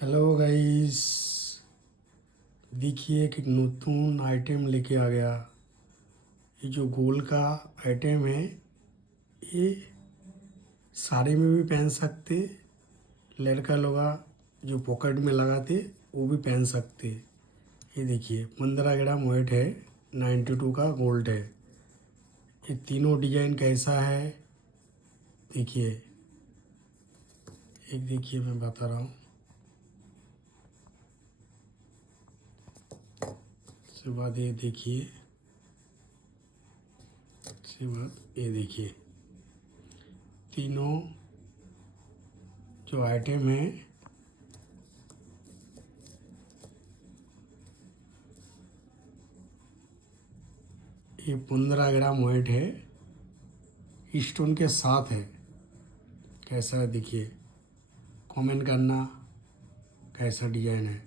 Hello guys, देखिए कि नतून आइटम लेके आ गया। ये जो गोल का आइटम है, ये साड़ी में भी पहन सकते, लड़का लोग जो पॉकेट में लगाते वो भी पहन सकते। ये देखिए 15 ग्राम वेट है, 92 का गोल्ड है। ये तीनों डिजाइन कैसा है देखिए, एक देखिए मैं बता रहा हूँ। उसके बाद ये देखिए, उसके बाद ये देखिए, तीनों जो आइटम है ये 15 ग्राम वेट है, स्टोन के साथ है। कैसा है देखिए, कमेंट करना कैसा डिजाइन है।